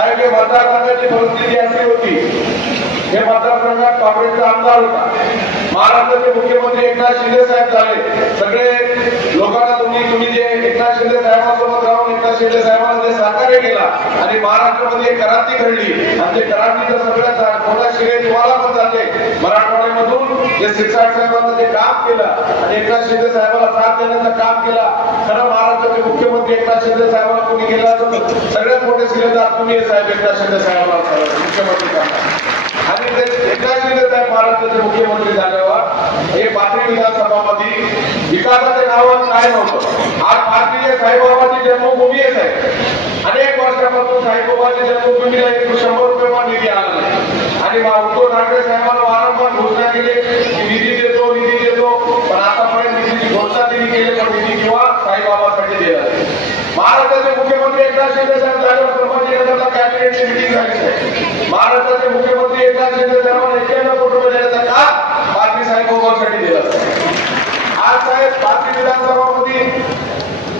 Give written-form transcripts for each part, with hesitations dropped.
साहेब हे मतदारसंघाची परिस्थिती अशी होती, हे मतदारसंघात काँग्रेसचा आमदार होता, महाराष्ट्राचे मुख्यमंत्री एकनाथ शिंदे साहेब झाले. सगळे लोकांना तुम्ही जे एकनाथ शिंदे साहेबांसोबत राहून एकनाथ शिंदे साहेबांना जे सहकार्य केला आणि महाराष्ट्रामध्ये एक क्रांती घडली आणि ते क्रांतीचं सगळ्यात मोठा श्रेय तुम्हाला पण जाते. मराठवाड्यामधून जे शिरसाट साहेबांचं जे काम केलं आणि एकनाथ शिंदे साहेबांना साथ देण्याचं काम केला, खरं महाराष्ट्राचे मुख्यमंत्री एकनाथ शिंदे साहेबांना कोणी केला तर सगळ्यात मोठे शिलेदार तुम्ही साहेब एकनाथ शिंदे साहेबांना मुख्यमंत्री करता. आणि ते एकनाथ शिंदे साहेब महाराष्ट्राचे मुख्यमंत्री झाल्यावर हे पाथरी विधानसभामध्ये विकासाच्या नावावर काय नव्हतं. आज भारतीय साईबाबाची जन्मभूमी आहे साहेब. अनेक वर्षापासून साईबाबाच्या जन्मभूमीला 100 रुपये निधी आला नाही आणि उद्धव ठाकरे साहेबांना वारंवार घोषणा केली की निधी देतो निधी देतो, पण आतापर्यंत निधीची घोषणा त्यांनी केली पण निधी किंवा साईबाबासाठी दिला. महाराष्ट्राचे मुख्यमंत्री एकनाथ शिंदे साहेब झाल्यावर संभाजीनगरला कॅबिनेटची मिटिंग झाली. महाराष्ट्राचे मुख्यमंत्री एकनाथ शिंदे साहेबांना 91 कोटी रुपये देण्याचा काम पाथरी साईबाबांसाठी दिला. आज साहेब पाथरी विधानसभामध्ये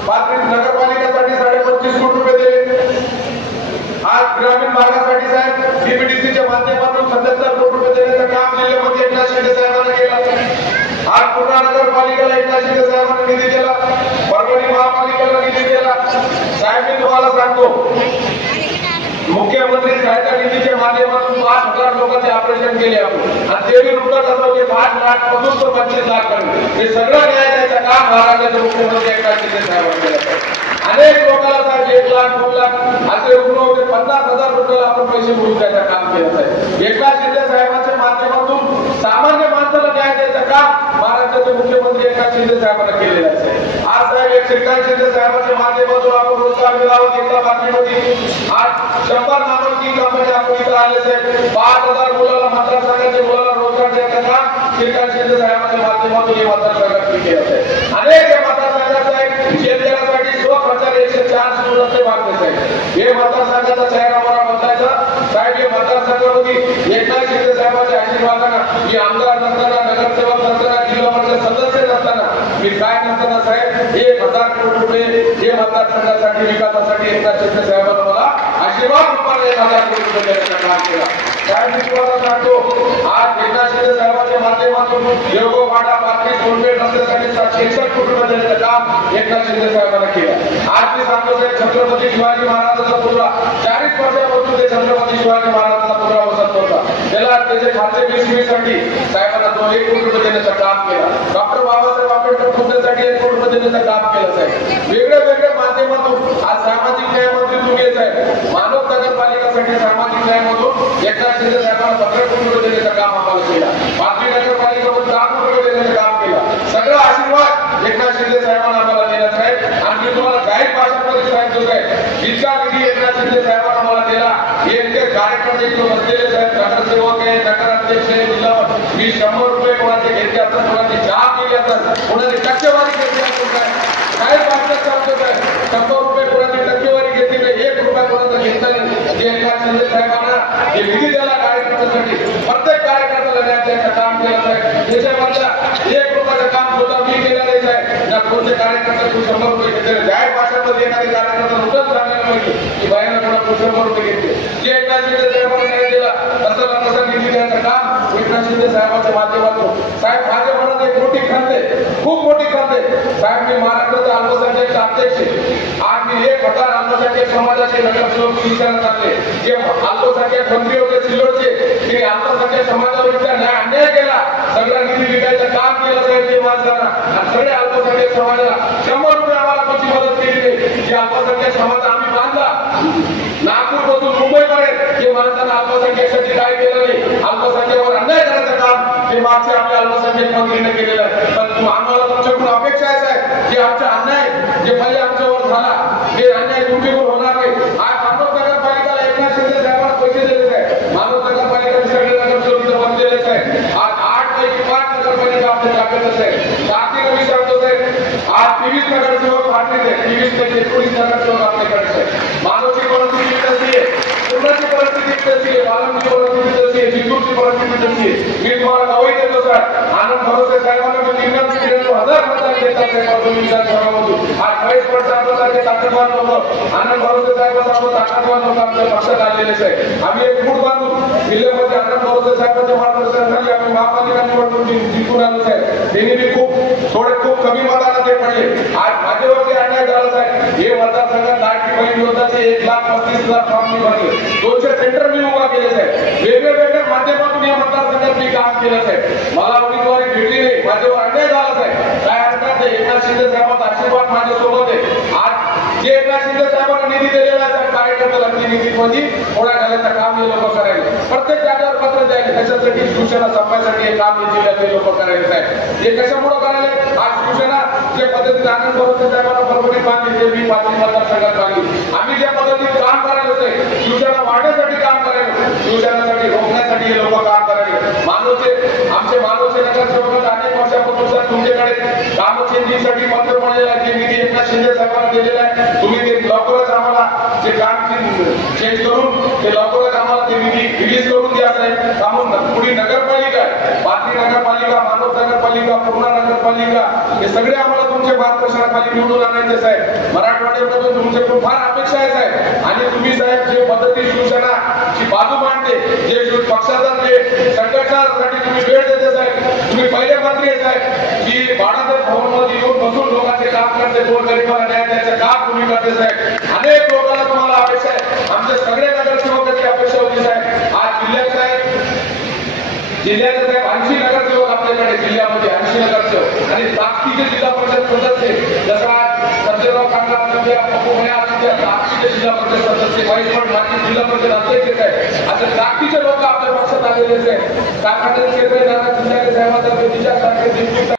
पाथरी नगरपालिकेसाठी 25.5 कोटी रुपये दिले. आज ग्रामीण भागासाठी साहेब डीबीडीसीच्या माध्यमातून 77 कोटी रुपये देण्याचं काम जिल्ह्यामध्ये एकनाथ शिंदे साहेबांना केलं. आज पूर्णा नगरपालिकेला एकनाथ शिंदे साहेबांनी निधी दिला, परभणी महापालिकेला निधी दिला. साहेब मी तुम्हाला सांगतो, मुख्यमंत्री सहायता निधीच्या माध्यमातून 5,000 लोकांचे ऑपरेशन केले आपण आणि ते रुग्ण कसं 5 लाख पासून तर 25 लाख पर्यंत हे सगळं न्याय द्यायचं काम महाराष्ट्राचे मुख्यमंत्री एकनाथ शिंदे साहेबांनी केलं. अनेक लोकांना साहेब 1 लाख 2 लाख असे रुग्ण होते, 50,000 रुपयाला आपण पैसे भरून द्यायचं काम केलं आहे. एकनाथ शिंदे साहेबांच्या माध्यमातून सामान्य माणसाला न्याय द्यायचं काम महाराष्ट्राचे मुख्यमंत्री एकनाथ शिंदे साहेबांना केलेलं आहे. आज साहेब एक श्रीकांत शिंदे साहेबांच्या माध्यमातून आपण रोजगार मिळावा घेतला बातमीमध्ये. आज 100 नामांकित कंपन्या आपण इथं आले साहेब. 5,000 मुलाला मतदारसंघाच्या मुलाला रोजगार द्यायचं काम श्रीकांत शिंदे साहेबांच्या माध्यमातून हे मतदारसंघात केलं आहे. अनेक मतदारसंघात साहेब शेतकऱ्यासाठी स्वखर्चाने 104 सुरू रस्ते बांधले साहेब. हे मतदारसंघाचा चेहरा मला बदलायचा साहेब. हे मतदारसंघामध्ये एकनाथ शिंदे साहेबांच्या आशीर्वादानं मी आमदार नसताना, नगरसेवक नसताना, जिल्हा परिषद सदस्य नसताना, मी काय नसताना साहेब 1,000 कोटी रुपये हे मतदारसंघासाठी विकासासाठी एकनाथ शिंदे साहेबांना मला आशीर्वाद रूपाने 1,000 कोटी रुपये देण्याचं काम केलं. साहेब मी तुम्हाला सांगतो, आज एकनाथ शिंदे साहेबांच्या माध्यमातून येळगोवाडा पाथरी सोनपेठ रस्त्यासाठी 761 कोटी रुपये देण्याचं काम एकनाथ शिंदे साहेबांना केलं. आज मी सांगतो साहेब छत्रपती शिवाजी महाराजांचा पुतळा 40 वर्षापासून ते छत्रपती शिवाजी महाराजांचा पुतळा बसत होता. त्याला त्याचे खालचे विश्वीसाठी साहेबांना 1 कोटी रुपये देण्याचं काम केलं. डॉक्टर बाबासाहेब आंबेडकर पुतळ्यासाठी 1 कोटी रुपये देण्याचं काम केलं साहेब. वेगळ्या माध्यमातून आज सामाजिक न्याय मंत्री तुम्ही साहेब. मानव नगरपालिकासाठी सामाजिक न्याय म्हणून एकनाथ शिंदे साहेबांना 15 कोटी रुपये देण्याचं काम आम्हाला केलं. पाथरी नगरपालिकेमध्ये 10 कोटी रुपये देण्याचं काम केलं. सगळं आशीर्वाद एकनाथ शिंदे साहेबांना आम्हाला देण्यात आहे. आणि मी तुम्हाला जाहीर भाषणामध्ये सांगतो आहे, जितका निधी एकनाथ शिंदे साहेबांना मला दिला हे कार्यकर्ते इथं बसलेले साहेब, नगरसेवक आहे, नगराध्यक्ष आहे, जिल्हा मी 100 रुपये कोणाचे घेतले असतात, कोणाची चहा केली असतात, कोणाची टक्केवारी घेतली असतात साहेब. भाषणात सांगतो साहेब 100 रुपये कोणाची टक्केवारी घेतली नाही, 1 रुपया कोणाचा घेतला नाही. जे एकनाथ शिंदे साहेबांना हे निधी दिला कार्यकर्त्यासाठी, प्रत्येक कार्यकर्त्याला न्याय द्यायचं काम केलं साहेब. त्याच्यामधल्या 1 रुपयाचं काम सुद्धा मी केलं नाही साहेब. ना कोणते कार्यकर्त्यातून 100 रुपये घेतले. जाहीर भाषणामध्ये एखादी कार्यकर्ता नुकतंच सांगायला पाहिजे की बाईला कोणा 100 रुपये घेतले. जे एकनाथ शिंदे साहेबांना न्याय दिला तसं निधी द्यायचं काम एकनाथ शिंदे साहेबांच्या माध्यमातून साहेब. माझ्या मनात एक मोठी खंत आहे, खूप मोठी खंत आहे साहेब. मी महाराष्ट्राचा अल्पसंख्याक अध्यक्ष आहे. आज मी 1,000 अल्पसंख्याक समाजाचे नगरसेवक विचारत असले, जे अल्पसंख्याक मंत्री होते सिल्लोडचे, ते अल्पसंख्याक समाजावर अन्याय केला, सगळा निधी विकायचं काम केलं साहेब ते माणसांना. आणि सगळे अल्पसंख्याक समाजाला 100 रुपये आम्हाला कोणती मदत केली नाही. जे अल्पसंख्याक समाज आम्ही बांधला नागपूर पासून मुंबईपर्यंत, हे माणसांना अल्पसंख्याकासाठी काय केलं नाही. अल्पसंख्याकावर अन्याय करायचं काम हे मागच्या आपल्या अल्पसंख्याक मंत्रीने केलेलं आहे. पण आम्हाला तुमच्याकडून अपेक्षा आहे साहेब, जे आमचा अन्याय जे पहिले आमच्यावर झाला हे अन्याय तुमच्यावर होणार नाही. आज मानव नगरपालिकेला एकनाथ शिंदे साहेबांना पैसे दिलेले आहे. मानव नगरपालिका सगळे नगरसेवक बनलेले आहेत. आज 8 पैकी 5 नगरपालिका आपल्या ताब्यातच आहे. ताकदीने मी सांगतो साहेब, आज 23 नगरसेवक पाठवले, 23 पैकी 19 नगरसेवक आपल्याकडे आहेत. मानवची परिस्थिती तशी आहे, पूर्णाची परिस्थिती तशी आहे, बालांची परिस्थिती तशी आहे, जिंतूरची परिस्थिती तशी आहे. मी तुम्हाला गवाही देतो सर, आनंद भरोसे साहेबांना मी 93,000 मतदान देत विधानसभामधून आज महेश पडसाहेबांसारखे ताकदवान लोक, आनंद भरोसे साहेबांसारखे ताकदवान लोक आमच्या पक्षात आलेलेच आहे. आम्ही एक मूळ बांधून जिल्ह्यामध्ये आनंद भरोसे साहेबांच्या मार्गदर्शनाखाली आम्ही महापालिका निवडणूक जिंकून आलो साहेब. त्यांनी बी खूप कमी मताने ते पडले. आज माझ्यावरती अन्याय झाला साहेब. हे मतदारसंघात लाडकी बहीण योजनेचे 1,35,000 फॉर्म मी भरले, 200 सेंटर मी उभा केले साहेब. वेगवेगळ्या माध्यमातून या मतदारसंघात मी काम केलं साहेब. मला उमेदवारी भेटली नाही, माझ्यावर अन्याय झाला साहेब. काय हरकत नाही, एकनाथ शिंदे साहेबांचा आशीर्वाद माझ्यासोबत आहे. आज जे एकनाथ शिंदे साहेबांना निधी दिलेला आहे कार्यकर्त्याला निधीमध्ये थोड्या घालायचं काम हे लोक करायला, प्रत्येक जागेवर पत्र द्यायला, कशासाठी शिवसेना संपायसाठी हे काम हे जिल्ह्यातले लोक करायला साहेब. हे कशामुळे करायला? आज शिवसेना जे पद्धतीने आनंद भरोसे साहेबांना परभणीत बांधली, ते मी पाचवी मतदारसंघात बांधली. आम्ही ज्या पद्धतीने काम करायला होते, शिवसेना वाढण्यासाठी काम करायला, शिवसेनेसाठी रोखण्यासाठी हे लोक काम करायला. आमचे मानवचे नगरसेवक अनेक वर्षापासून सर तुमच्याकडे कामचेंजीसाठी पत्र पडलेलं आहे, जे निधी एकनाथ शिंदे साहेबांना दिलेला आहे. तुम्ही ते लवकरच आम्हाला जे काम चेंज करून ते लवकरच आम्हाला ते निधी रिलीज करून द्या साहेब. आम्हाला पुढे नगरपालिका आहे, पाथरी नगरपालिका, मानव नगरपालिका, पूर्णा नगरपालिका, हे सगळे आम्हाला तुमच्या मार्गदर्शनाखाली निवडून आणायचे साहेब. मराठवाड्यामध्ये तुमचे खूप फार अपेक्षा आहे साहेब. आणि तुम्ही साहेब जे पद्धती शिवसेनाची बाजू मांडते, जे पक्षाचा जे संघटनासाठी तुम्ही वेळ देते साहेब, तुम्ही पहिले मंत्री आहे साहेब की बाळासाहेब भवनमध्ये येऊन बसून लोकांचे काम करते, गोरगरिबाला न्याय द्यायचं काम तुम्ही करते साहेब. अनेक लोकांना तुम्हाला अपेक्षा आहे, आमच्या सगळे नगरसेवकांची अपेक्षा होती साहेब. आज जिल्ह्यात साहेब 80 नगरसेवक आपल्याकडे जिल्ह्यामध्ये 80 नगरसेवक आणि ताकदीचे जिल्हा परिषद सदस्य, जसा संजयराव कांडा सध्या ताकदीचे जिल्हा परिषद सदस्य, महेश माजी जिल्हा परिषद अध्यक्ष आहे, असे ताकदीचे लोक आपल्या पक्षात आलेले आहेत. कारखान्याचे चेअरमॅन साहेबांचा